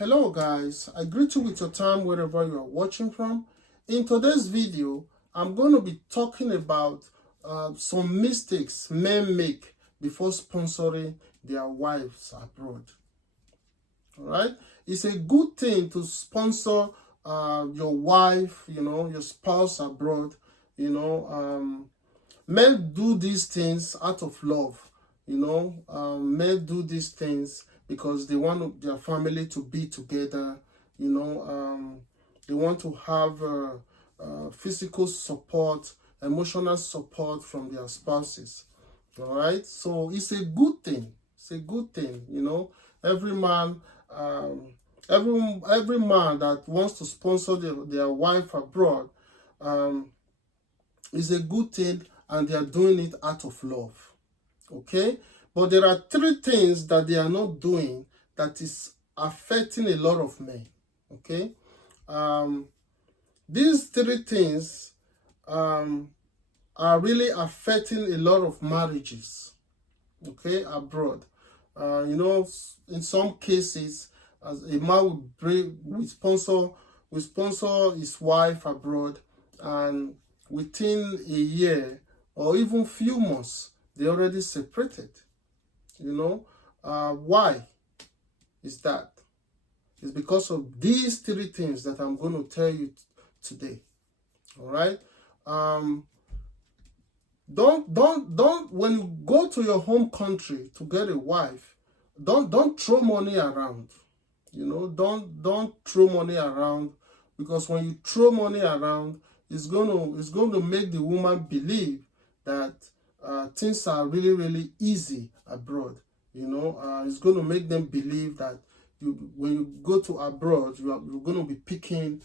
Hello guys, I greet you with your time wherever you are watching from. In today's video, I'm going to be talking about some mistakes men make before sponsoring their wives abroad. Alright? It's a good thing to sponsor your wife, your spouse abroad. Men do these things out of love. Men do these things because they want their family to be together. They want to have physical support, emotional support from their spouses. All right, so it's a good thing. It's a good thing. Every man, every man that wants to sponsor their wife abroad, is a good thing, and they are doing it out of love. Okay, but there are three things that they are not doing that is affecting a lot of men. Okay, these three things are really affecting a lot of marriages. Okay, abroad. In some cases, as a man will sponsor his wife abroad, and within a year or even few months, they already separated. Why is that? It's because of these three things that I'm going to tell you today. All right. Don't when you go to your home country to get a wife, don't throw money around. Don't throw money around, because when you throw money around, it's going to make the woman believe that things are really, really easy abroad. It's going to make them believe that when you go to abroad, you're going to be picking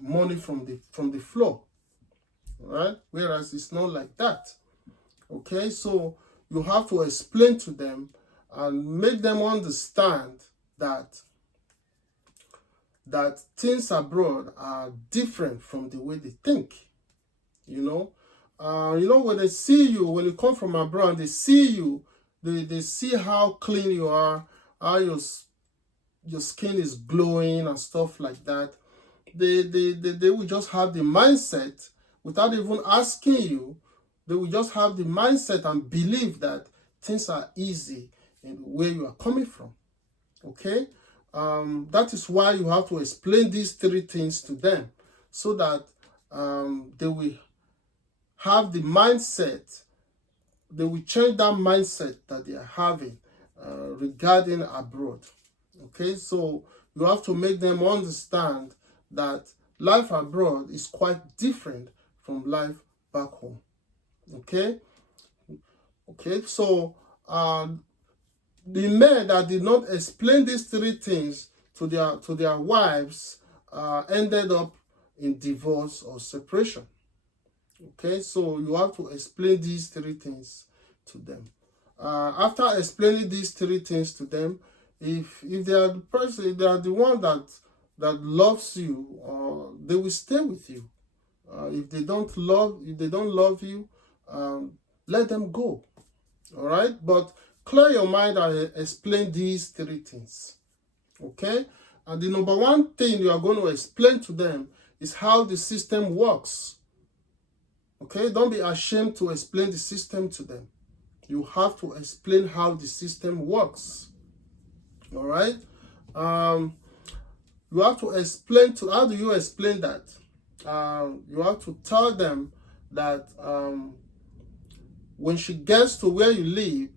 money from the floor. All right? Whereas it's not like that. Okay, so you have to explain to them and make them understand that things abroad are different from the way they think. When they see you, when you come from abroad, they see you, they see how clean you are, how your skin is glowing and stuff like that. They will just have the mindset, without even asking you, they will just have the mindset and believe that things are easy in where you are coming from. Okay? That is why you have to explain these three things to them, so that they will have the mindset, they will change that mindset that they are having regarding abroad. Okay, so you have to make them understand that life abroad is quite different from life back home. Okay, so the men that did not explain these three things to their wives ended up in divorce or separation. Okay, so you have to explain these three things to them. After explaining these three things to them, if they are the person, if they are the one that loves you, they will stay with you. If they don't love you, let them go. All right, but clear your mind and explain these three things. Okay, and the number one thing you are going to explain to them is how the system works. Okay, don't be ashamed to explain the system to them. You have to explain how the system works. All right, you have to explain to, how do you explain that? You have to tell them that when she gets to where you live,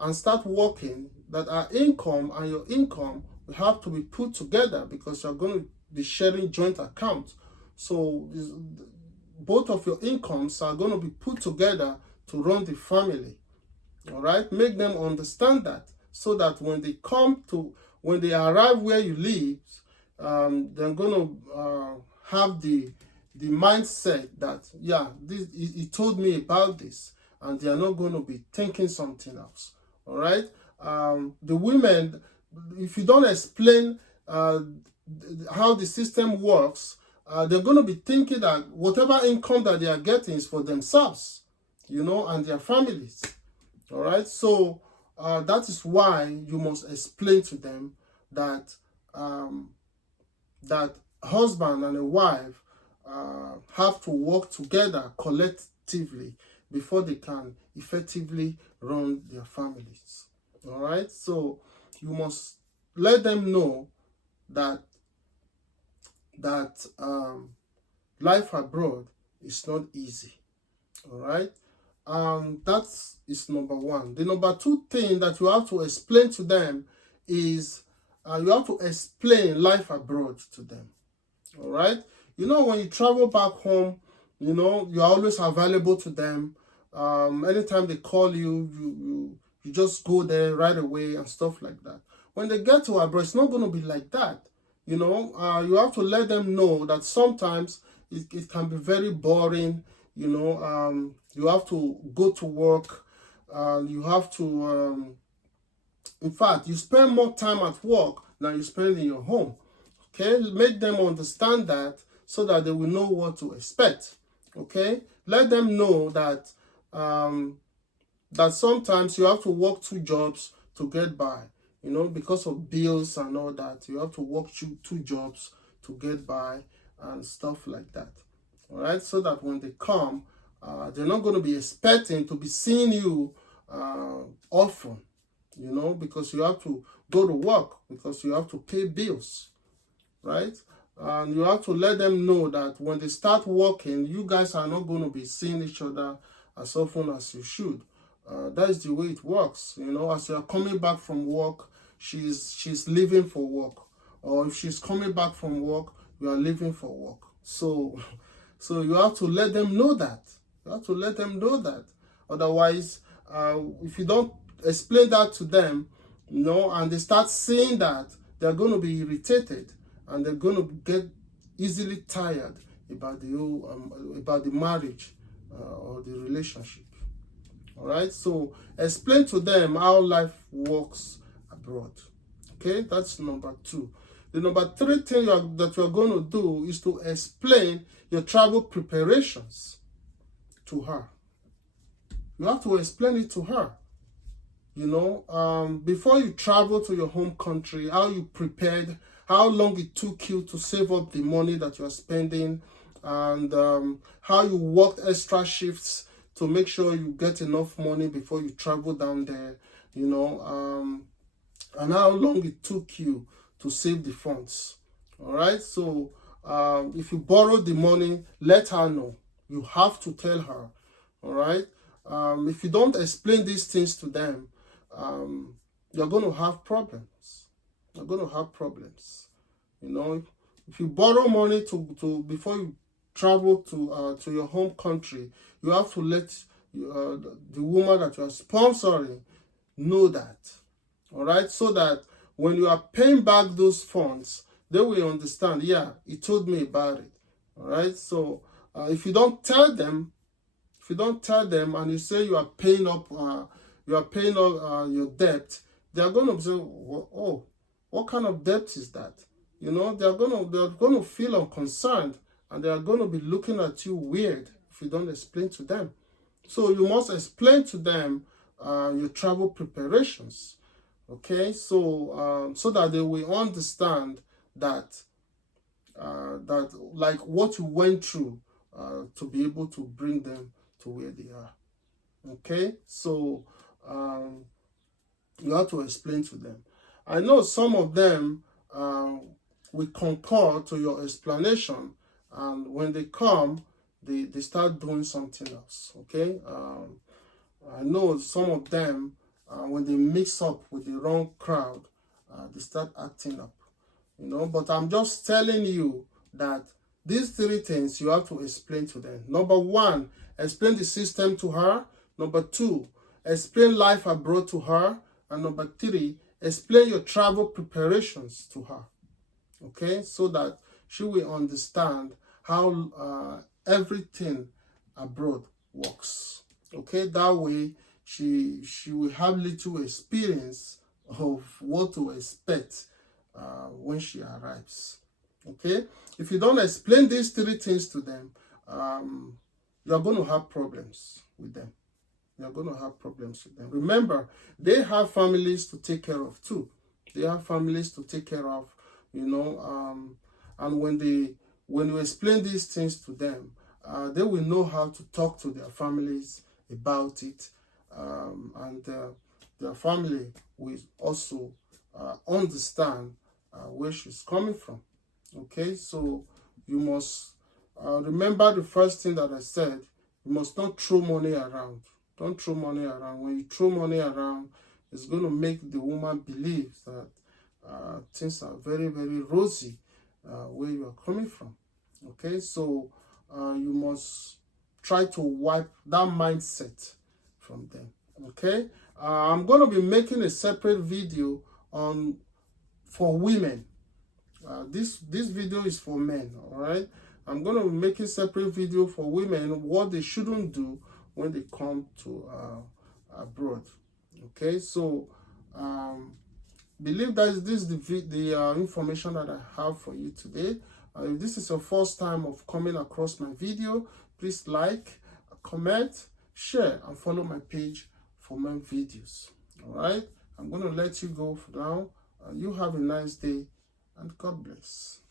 and start working, that our income and your income will have to be put together, because you're going to be sharing joint accounts. So both of your incomes are going to be put together to run the family. All right, make them understand that, so that when they arrive where you live, they're going to have the mindset that, yeah, he told me about this, and they are not going to be thinking something else. All right, the women, if you don't explain how the system works, they're going to be thinking that whatever income that they are getting is for themselves, and their families. All right, so that is why you must explain to them that that husband and a wife have to work together collectively before they can effectively run their families. All right, so you must let them know that life abroad is not easy. All right, that is number one. The number two thing that you have to explain to them is you have to explain life abroad to them. All right, when you travel back home, you're always available to them. Anytime they call you, you just go there right away and stuff like that. When they get to abroad, it's not going to be like that. You have to let them know that sometimes it can be very boring. You have to go to work. You have to, in fact, you spend more time at work than you spend in your home. Okay, make them understand that so that they will know what to expect. Okay, let them know that that sometimes you have to work 2 jobs to get by. Because of bills and all that, you have to work 2 jobs to get by and stuff like that. All right, so that when they come, they're not going to be expecting to be seeing you often. Because you have to go to work, because you have to pay bills. Right? And you have to let them know that when they start working, you guys are not going to be seeing each other as often as you should. That is the way it works. As you're coming back from work, she's leaving for work. Or if she's coming back from work, you are leaving for work. So you have to let them know that. You have to let them know that. Otherwise, if you don't explain that to them, and they start seeing that, they're going to be irritated. And they're going to get easily tired about the marriage or the relationship. All right. So explain to them how life works abroad. Okay, that's number 2. The number 3 thing that you're going to do is to explain your travel preparations to her. You have to explain it to her. Before you travel to your home country, how you prepared, how long it took you to save up the money that you're spending, and how you worked extra shifts to make sure you get enough money before you travel down there, and how long it took you to save the funds. All right, so if you borrow the money, let her know. You have to tell her. All right, if you don't explain these things to them, you're going to have problems. You're going to have problems. If you borrow money to before you travel to your home country, you have to let the woman that you are sponsoring know that. All right, so that when you are paying back those funds, they will understand. Yeah, he told me about it. All right, so if you don't tell them, and you say you are paying up your debt, they are going to say, oh, what kind of debt is that? They're going to feel unconcerned, and they are going to be looking at you weird if you don't explain to them. So you must explain to them your travel preparations. Okay, so that they will understand that like what you went through to be able to bring them to where they are. Okay, so you have to explain to them. I know some of them will concur to your explanation, and when they come, they start doing something else. Okay, I know some of them when they mix up with the wrong crowd, they start acting up. But I'm just telling you that these 3 things you have to explain to them. Number 1, explain the system to her. Number 2, explain life abroad to her. And number 3, explain your travel preparations to her. Okay, so that she will understand how everything abroad works. Okay, that way she will have little experience of what to expect when she arrives. Okay, if you don't explain these 3 things to them, you're going to have problems with them. You're going to have problems with them. Remember, they have families to take care of too. They have families to take care of, you know, and when you explain these things to them, they will know how to talk to their families about it, and their family will also understand where she's coming from. Okay, so you must remember the first thing that I said. You must not throw money around. Don't throw money around. When you throw money around, it's going to make the woman believe that things are very, very rosy where you are coming from. Okay, so you must try to wipe that mindset from them. Okay, I'm going to be making a separate video on for women. This video is for men. All right, I'm going to be making separate video for women, what they shouldn't do when they come to abroad. Okay, so believe that this is the information that I have for you today. If this is your first time of coming across my video, please like, comment, share, and follow my page for more videos. All right, I'm going to let you go for now. You have a nice day, and God bless.